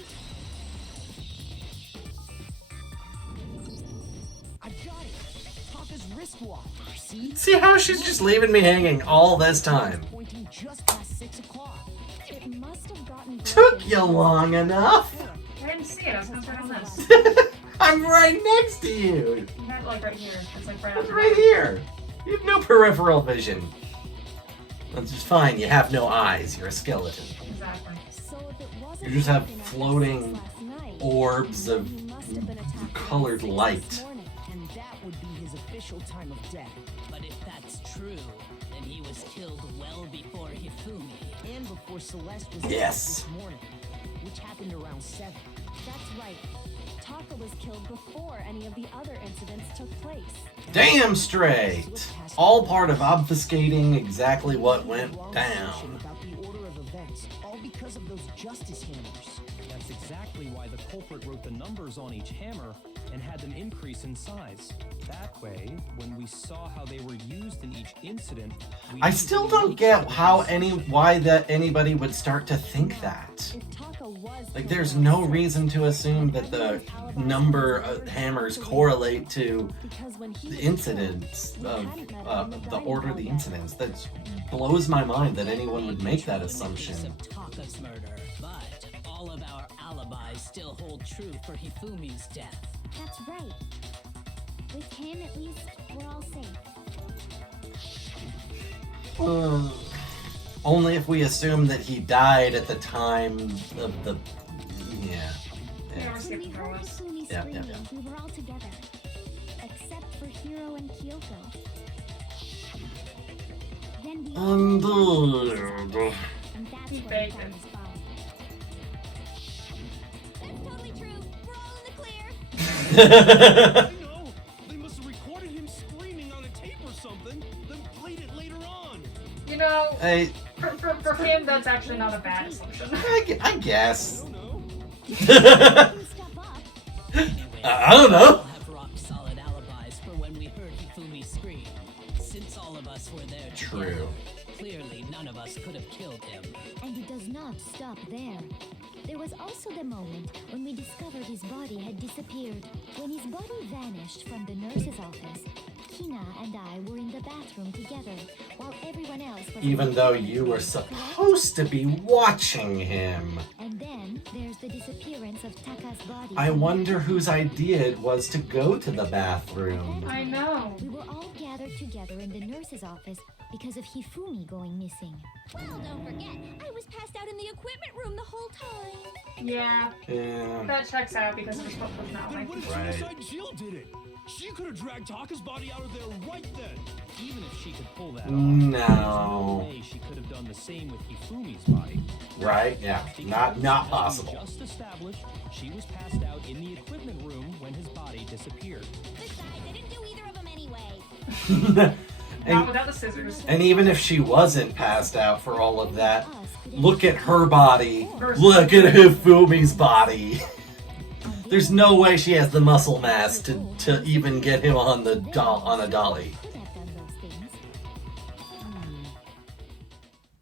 I got it. Taka's wristwatch. See? See how she's just leaving me hanging all this time? Pointing just past 6 o'clock. It must have gotten Took broken. you long enough. I didn't see it. I was concentrating on this. I'm right next to you. Not like right here. It's like right It's after right here. You have no peripheral vision. That's just fine. You have no eyes. You're a skeleton. Exactly. So if it wasn't You just have broken after floating 6 last night, orbs of he must have been attacked around colored 6 light. this morning. And that would be his official time of death. But if that's true, then he was killed well before Hifumi. And before Celeste was Yes. attacked this morning, which happened around 7. That's right. Taka was killed before any of the other incidents took place. Damn straight. All part of obfuscating exactly what went Wrong down. assumption about the order of events, all because of those justice hammers. That's exactly why the culprit wrote the numbers on each hammer and had them increase in size. That way, when we saw how they were used in each incident, we I still don't get why anybody would start to think that. If Taka was Like, killed there's around no 6, reason to assume that the number of hammers correlate to because when he the was incidents killed, we of hadn't met him in the dining order hall of the yet. incidents. That blows my mind that anyone would make that In the assumption. case of Taka's murder, but all of our alibis still hold true for Hifumi's death. That's right. With him, at least, we're all safe. Only if we assume that he died at the time of the. Yeah. Yeah, we're When skipping we through heard this. Hifumi Yeah, screaming, yeah. we were all together. Except for Hiro and Kyoko. Then we Indeed. and that's He's where we bacon. found his body. That's totally true. We're all in the clear. I know. They must have recorded him screaming on a tape or something, then played it later on. You know, Hey, for him, that's actually not a bad assumption. I guess. I don't know. Step up. Anyway, I don't know. we all have rock-solid alibis for when we heard Hifumi scream. Since all of us were there True. together, clearly none of us could have killed him. And it does not stop there. There was also the moment when we discovered his body had disappeared. When his body vanished from the nurse's office, Kina and I were in the bathroom together, while everyone else was... Even though you were supposed to be watching him. And then there's the disappearance of Taka's body. I wonder whose idea it was to go to the bathroom. I know. We were all gathered together in the nurse's office because of Hifumi going missing. Well, don't forget, I was passed out in the equipment room the whole time. Yeah, Yeah. that checks out because of his personality. Then what if Right. Suicide Jill did it? She could have dragged Taka's body out of there right then. Even if she could pull that off, No. there's no way she could have done the same with Hifumi's body. Right? Yeah. Not As we possible. just established, she was passed out in the equipment room when his body disappeared. Besides, I didn't do either of them anyway. Not without the scissors. And even if she wasn't passed out for all of that, look at her body. Look at Hifumi's body. There's no way she has the muscle mass to even get him on the on a dolly. Could have done those things.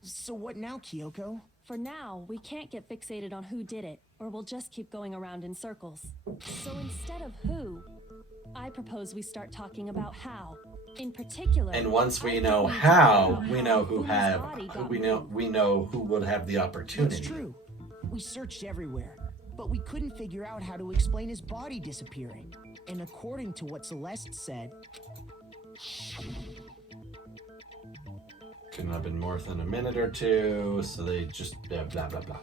So what now, Kyoko? For now, we can't get fixated on who did it, or we'll just keep going around in circles. So instead of who, I propose we start talking about how. In particular, And once we I know think we how, need to we know who Hifumi's have body got we know who would have the That's opportunity. true. We searched everywhere, but we couldn't figure out how to explain his body disappearing. And according to what Celeste said, Couldn't have been more than a minute or two, so they just blah blah blah.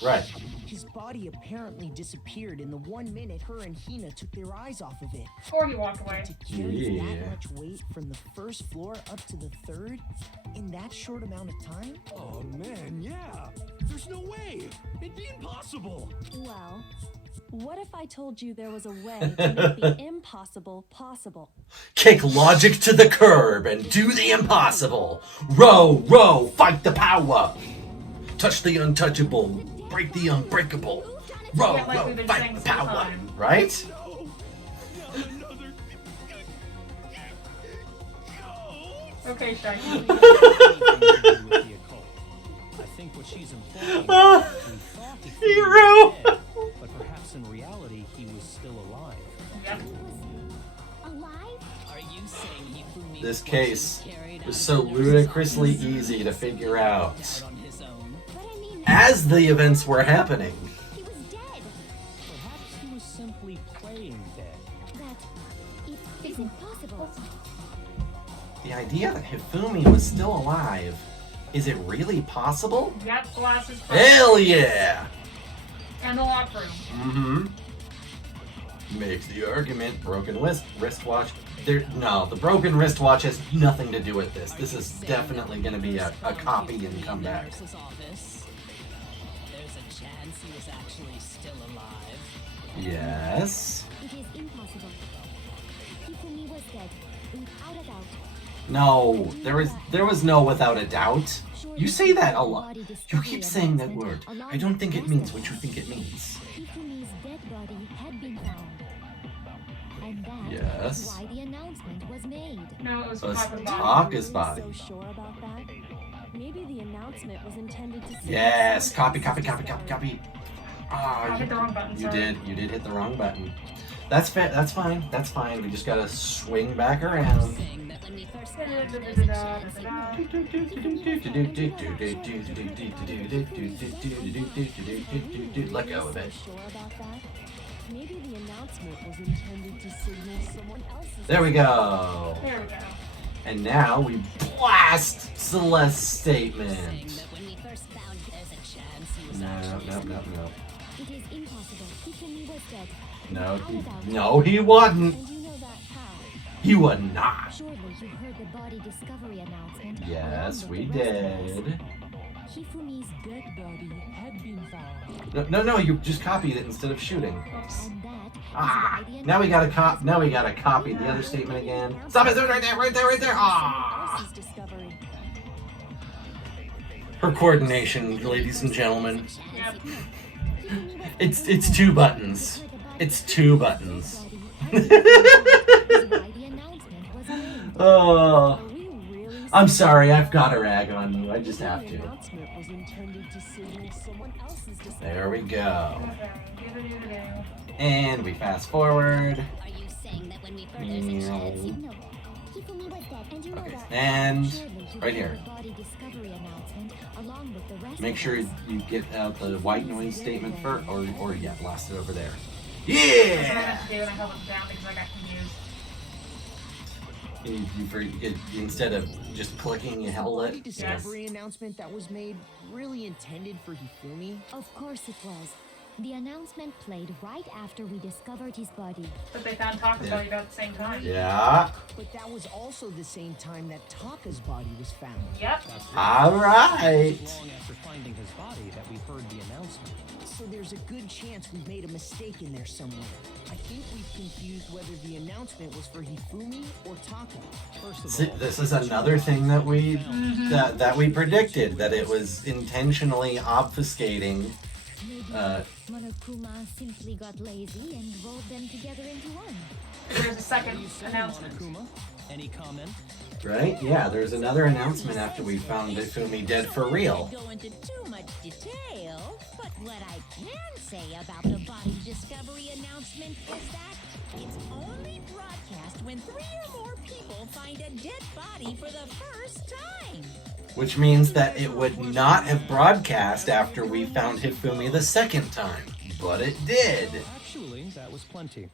Right. his body apparently disappeared in the 1 minute her and Hina took their eyes off of it. Or he walked away. To carry Yeah. that much weight from the first floor up to the third in that short amount of time? Oh man, yeah. There's no way. It'd be impossible. Well, what if I told you there was a way to make the impossible possible? Kick logic to the curb and do the impossible. Row, row, fight the power. Touch the untouchable, break the unbreakable. Row, Yeah, like we've row, been fight saying the this whole power. time. Right? No. Not another. No. Okay, Shaggy. Anything to do with the occult. I think what she's implying is that we thought he Hiro. was dead, but perhaps in reality he was still alive. Yep. Alive? Are you saying Hifumi This was case carried was out so of the nurse's ludicrously office? easy to figure Out out on his own? But I mean, as the events were happening. he was dead. Perhaps he was simply playing dead. That it isn't possible. The idea that Hifumi was still alive, is it really possible? Yep, glasses. Hell yeah! And the locker room. Mm-hmm. Makes the argument. Broken wristwatch. No, the broken wristwatch has nothing to do with this. This is definitely going to be a copy and come back. Nurse's office. There's a chance he was actually still alive. Yes. It is impossible. Hifumi was dead, without a doubt. No, there was no without a doubt. Surely You say that a Hifumi's lot. body You discovery keep saying that announcement, word. along I don't with think it the means rest what of you think it means. Hifumi's dead body had been found. And that Yes. is why the announcement was made. No, it was Was Taka's body. Taka's Are body. you so sure about that? Maybe the announcement was intended to say Yes. someone Copy, copy, else's copy, discovery. copy, copy. Ah, I hit the wrong button, you sorry. did. You did hit the wrong button. That's That's fine. That's fine. We just gotta swing back around. Saying that when we first Da, found da, there's da, a da, chance da, he da. Let go of Are it. you so sure about that? Maybe the announcement was intended to signal someone else's. There we go. There we go. And now we blast Celeste's saying statement. that when we first found there's a chance he was No, actually no, no, no. It is impossible. Hifumi was dead. No, Without a doubt. no, he wasn't. And you know that how? He would not. Surely you heard the body discovery announcement. Yes, along we with the rest of us. did. Hifumi's dead body had been found. No, you just copied it instead of shooting. Oops. And that is Ah, why the now we gotta announcement now we was gotta made. copy the other statement again. Stop it! Right there! Right there! Right there! Ah! Someone else's discovery. Her coordination, ladies and gentlemen. Yep. It's 2 buttons. It's 2 buttons. Oh, I'm sorry. I've got a rag on you. I just have to. There we go. And we fast forward. Are you saying that when we first used the chance, you know? Okay, and right here. Make sure you get out the white noise statement first, or yeah, blast it over there. That's what I Yeah! meant to do, and I held it down because I got confused. Instead of just clicking, you held Body it. discovery announcement that was made really intended for Hifumi? Of course it was. The announcement played right after we discovered his body. But they found Taka's body about the same time. Yeah. But that was also the same time that Taka's body was found. Yep. All right. Long after finding his body that we heard the announcement. So there's a good chance we've made a mistake in there somewhere. I think we've confused whether the announcement was for Hifumi or Taka. First of See, all, this is another thing that we that we predicted, that it was intentionally obfuscating. Maybe Monokuma simply got lazy and rolled them together into one. There's a second you say, announcement. Monokuma? Any comment? Right? Yeah, there's another announcement after we found Hifumi dead for real. Go into too much detail, but what I can say about the body discovery announcement is that it's only broadcast when 3 or more people find a dead body for the first time. Which means that it would not have broadcast after we found Hifumi the second time. But it did. Actually, that was plenty.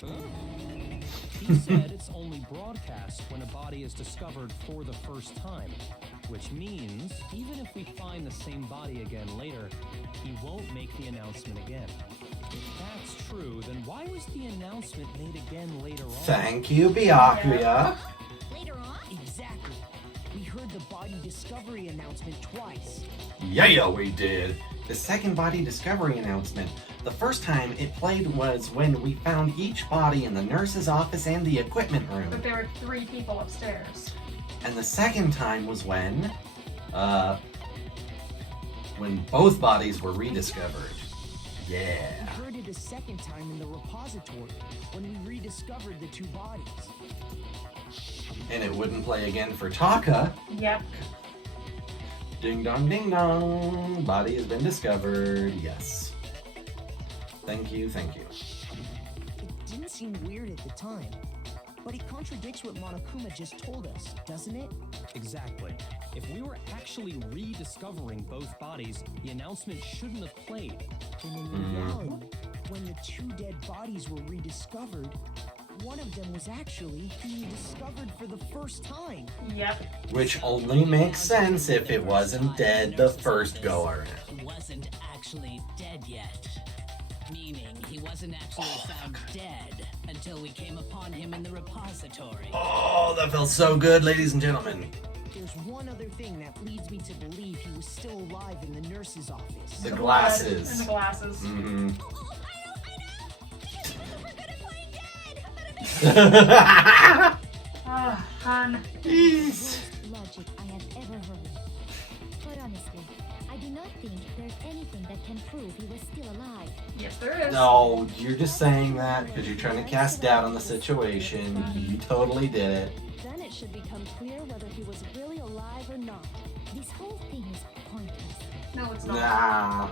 He said it's only broadcast when a body is discovered for the first time, which means even if we find the same body again later, he won't make the announcement again. If that's true, then why was the announcement made again later on? Thank you, Byakuya. Later on, Exactly. We heard the body discovery announcement twice. Yeah, we did. The second body discovery announcement. The first time it played was when we found each body in the nurse's office and the equipment room. But there were 3 people upstairs. And the second time was when both bodies were rediscovered. Yeah. We heard it a second time in the repository when we rediscovered the 2 bodies. And it wouldn't play again for Taka. Yep. Ding dong, ding dong. Body has been discovered. Yes. Thank you, thank you. It didn't seem weird at the time, but it contradicts what Monokuma just told us, doesn't it? Exactly. If we were actually rediscovering both bodies, the announcement shouldn't have played. And in reality, when the 2 dead bodies were rediscovered, one of them was actually being discovered for the first time. Yep. Which only makes sense if it wasn't dead the first go around. He wasn't actually dead yet. Meaning he wasn't actually found dead until we came upon him in the repository. Oh, that felt so good, ladies and gentlemen. There's one other thing that leads me to believe he was still alive in the nurse's office. The Blood glasses. And the glasses. Mm-hmm. Ah, hun. Worst logic I have ever heard. But honestly, I do not think there's anything that can prove he was still alive. Yes, there is. No, you're just saying that because you're trying to cast doubt on the situation. You totally did it. Then it should become clear whether he was really alive or not. This whole thing is pointless. No, it's not. Nah.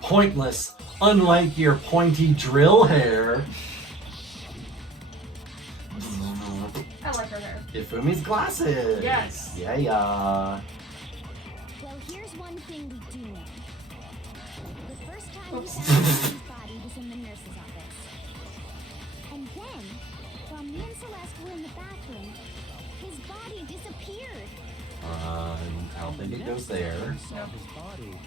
Pointless, unlike your pointy drill hair. I like her hair. Hifumi's glasses. Yes. Yeah. Well, here's one thing we do know. The first time we Oops. found his body was in the nurse's office. And then, while me and Celeste were in the bathroom, his body disappeared. I don't think it goes there. Saw his body.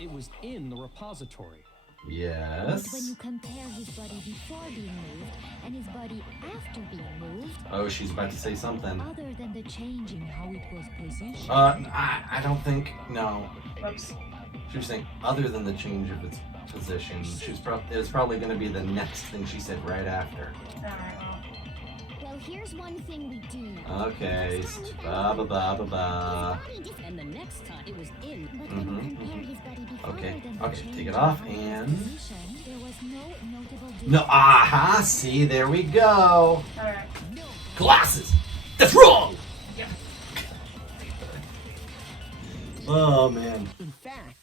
It was in the repository. But when Yes. you compare his body before being moved and his body after being moved, Oh, she's about to say something. other than the change in how it was positioned, I don't think, no. Whoops. She was saying other than the change of its position. It was probably going to be the next thing she said right after. Alright, well. well, here's one thing we do. Okay. Ba ba ba ba ba. And the next time it was in. But when you compare his body before Okay. then the Okay. change Take it in off how it was and. positioned, there was no notable difference. No. Aha. See, there we go. Alright. Glasses. That's wrong. Yep. Oh man. In fact,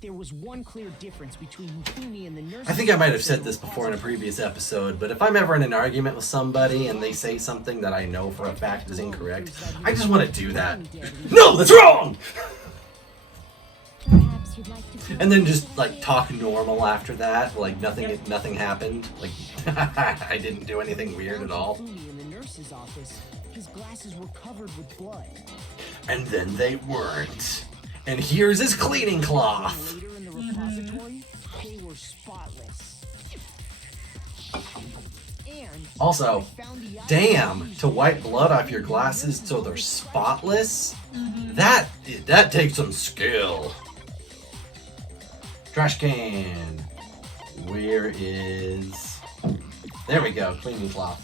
there was one clear difference between Hifumi and the nurse. I think I might have said this before in a previous episode, but if I'm ever in an argument with somebody and they say something that I know for a fact is incorrect, I just want to do that. No, that's wrong! Perhaps you'd like to And then just like talk normal after that, like nothing happened. Like I didn't do anything weird at all. Hifumi in the nurse's office, his glasses were covered with blood. And then they weren't. And here's his cleaning cloth. Later in the repository, they were spotless. And Also, I found the damn, to wipe blood off your glasses so they're spotless? That takes some skill. Trash can. Where is... There we go, cleaning cloth.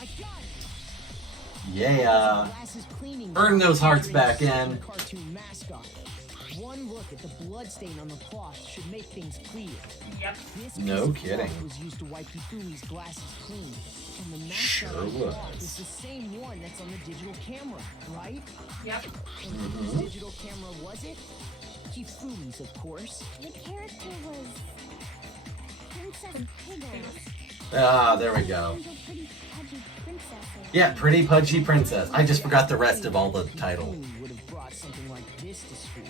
I got it. Yeah. Glasses cleaning Earn those hearts back featuring in. the cartoon mascot. One look at the blood stain on the cloth should make things clear. Yep. This No piece of kidding. cloth was used to wipe Hifumi's glasses clean. And the mascot Sure on the cloth was. is the same one that's on the digital camera, right? Yep. And whose digital camera was it? Hifumi's, of course. The character was Princess Piggles. Ah, there we go. She's a pretty pudgy princess. Yeah, pretty pudgy princess. I just forgot the rest of all the title. Hifumi would have brought something like this to school.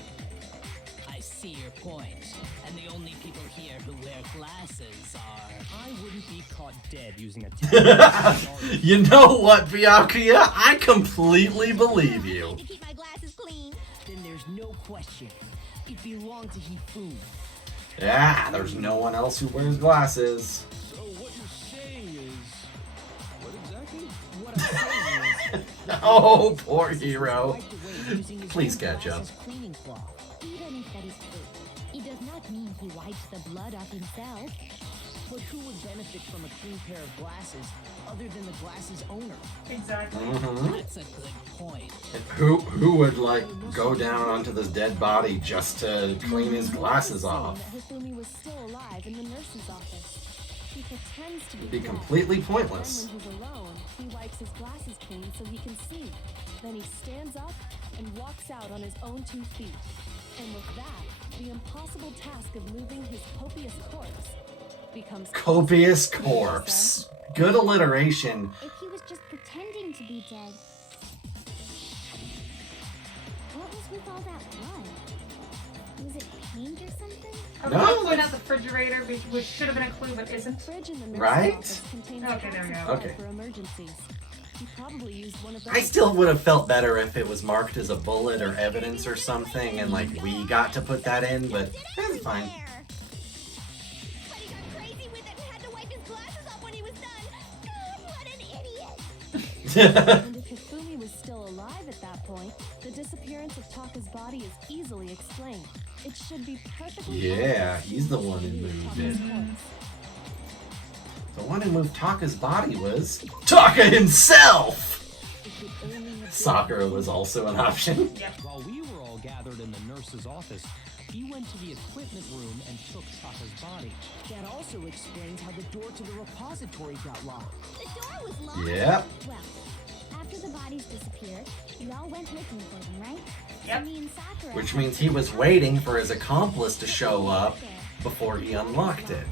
I see your point. And the only people here who wear glasses are. I wouldn't be caught dead using a You know what, Byakuya? I completely believe you. To keep my glasses clean. Then there's no question. It belonged to Hifumi. Yeah, there's no one else who wears glasses. So what you're saying is, what exactly? What I'm saying is, Oh, poor Hiro. wiped away using his Please own catch up. glasses cleaning cloth. Even if that is true, it does not mean he wipes the blood off himself. But who would benefit from a clean pair of glasses other than the glasses owner? Exactly. That's a good point. Who would like go down onto this dead body just to clean his glasses off? That Hifumi was still alive in the nurse's office. He pretends to It'd be be dead. completely Then pointless. when he's alone, he wipes his glasses clean so he can see. Then he stands up and walks out on his own 2 feet. And with that, the impossible task of moving his copious corpse becomes Copious corpse. Good alliteration. If he was just pretending to be dead, what was with all that blood? Was it paint or something? I No, was going to point that's- out the refrigerator, which should have been a clue, but The isn't. fridge in the nurse's Right? office contains Okay, there we packs go. of blood Okay. for emergencies. He probably used one of those. I still would have felt better if it was marked as a bullet or evidence or something, and like we got to put that in, but it's fine. But he got crazy with it and had to wipe his glasses off when he was done. God, what an idiot! And if Hifumi was still alive at that point, the disappearance of Taka's body is easily explained. It should be perfectly Yeah, obvious he's the who one who moved Taka's it. corpse. The one who moved Taka's body was Taka himself! It could only have been Sakura was also an option. While we were all gathered in the nurse's office, he went to the equipment room and took Taka's body. That also explains how the door to the repository got locked. The door was locked. Yep. Well, after the bodies disappeared, we all went looking for them, right? Yep. So me and Sakura Which had means to he go was out waiting and for his accomplice to show up there. before he unlocked it.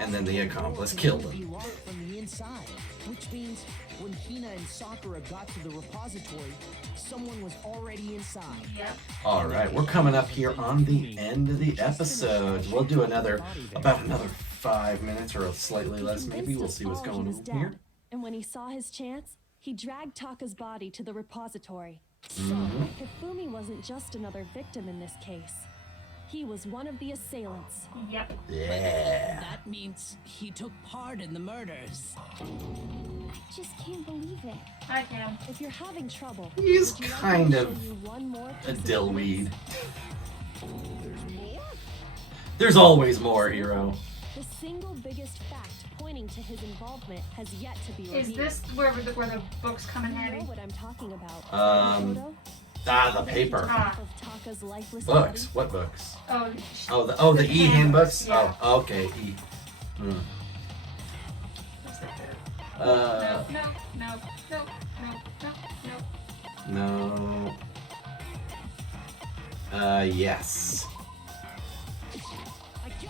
And then the accomplice killed him. Be locked from the inside, which means when Hina and Sakura got to the repository, someone was already inside. Yep. Alright, we're coming up here on the end of the episode. We'll do about another 5 minutes or slightly He less maybe. convinced We'll us see what's all he going was on dead. here. And when he saw his chance, he dragged Taka's body to the repository. So, Mm-hmm. Hifumi wasn't just another victim in this case. He was one of the assailants. Yep. Yeah. That means he took part in the murders. I just can't believe it. I can. If you're having trouble, He's would you like kind me to of show you one more a piece of dillweed. evidence? There's always more, Hiro. The single biggest fact pointing to his involvement has yet to be Is revealed. this where the books come in You know handy? what I'm talking about? Um, Photo? the paper. Ah. Of Taka's lifeless Books. body? What books? Oh, Oh, the e-handbooks? Yeah. Oh, okay. E. Hmm. What's that there? Uh, No. no. Yes. I got it!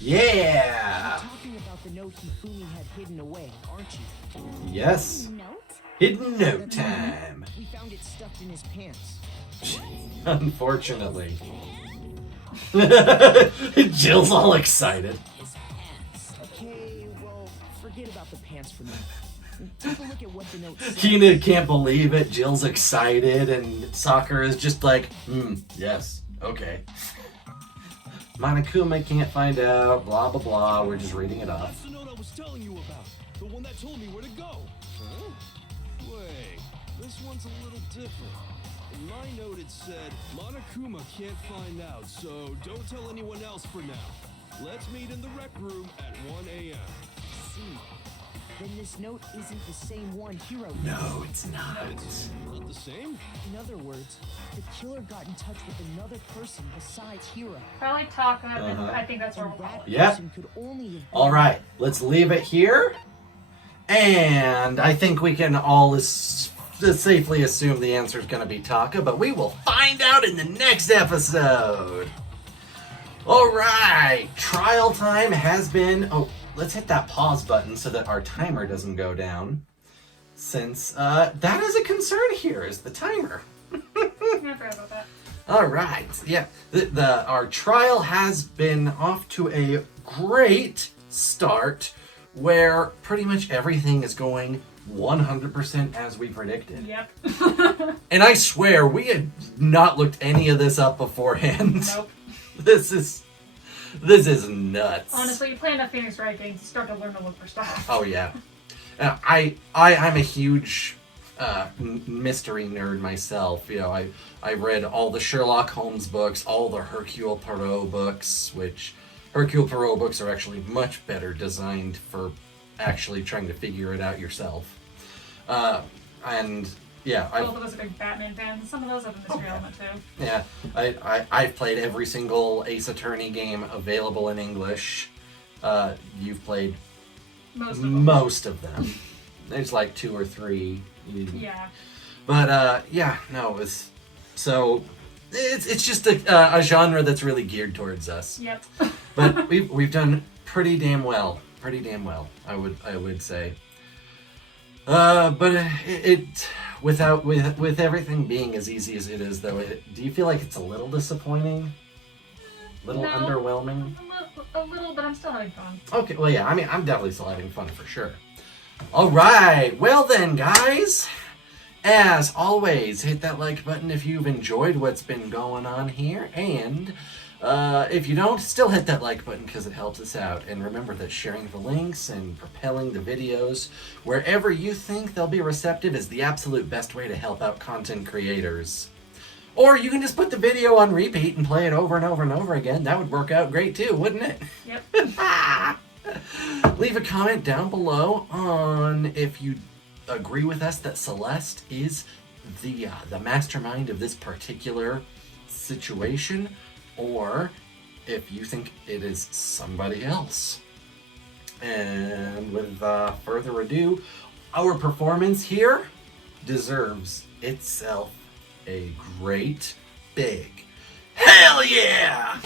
Yeah! You're talking about the note Hifumi had hidden away, aren't you? Yes. Note? Hidden note time. We found it stuffed in his pants. Unfortunately. Jill's all excited. His pants. Okay, well, forget about the pants for now. Take a look at what the note says. Kina can't believe it. Jill's excited, and Sakura is just like, yes, okay. Monokuma can't find out, blah, blah, blah. We're just reading it off. That's the note I was telling you about. The one that told me where to go. Huh? Wait, this one's a little different. In my note it said, Monokuma can't find out, so don't tell anyone else for now. Let's meet in the rec room at 1 a.m. See, then this note isn't the same one Hiro used. No, it's not. It's not the same? In other words, the killer got in touch with another person besides Hiro. Probably Taka. Uh-huh. I think that's where And we'll that go. Yeah. person could only have been... All right, let's leave it here. And I think we can all safely assume the answer is going to be Taka, but we will find out in the next episode. All right, trial time has been... Oh, let's hit that pause button so that our timer doesn't go down. Since that is a concern here, is the timer. I forgot about that. All right, yeah, our trial has been off to a great start, where pretty much everything is going 100% as we predicted. Yep. And I swear, we had not looked any of this up beforehand. Nope. This is nuts. Honestly, you play enough Phoenix Wright games to start to learn to look for stuff. Oh yeah, I'm a huge mystery nerd myself. You know, I read all the Sherlock Holmes books, all the Hercule Poirot books, which Hercule Poirot books are actually much better designed for actually trying to figure it out yourself. And yeah, Both of us are big Batman fans. Some of those have a mystery element too. Yeah, I've played every single Ace Attorney game available in English. You've played most of them. There's like 2 or 3. Yeah. But yeah, no, it's just a genre that's really geared towards us. Yep. But we've done pretty damn well. I would say. But it with everything being as easy as it is, though, do you feel like it's a little disappointing? No, underwhelming? A little, but I'm still having fun. Okay, well, yeah, I mean, I'm definitely still having fun for sure. All right, well then, guys, as always, hit that like button if you've enjoyed what's been going on here, and if you don't, still hit that like button because it helps us out. And remember that sharing the links and propelling the videos wherever you think they'll be receptive is the absolute best way to help out content creators. Or you can just put the video on repeat and play it over and over and over again. That would work out great too, wouldn't it? Yep. Leave a comment down below on if you agree with us that Celeste is the mastermind of this particular situation, or if you think it is somebody else. And with further ado, our performance here deserves itself a great big hell yeah!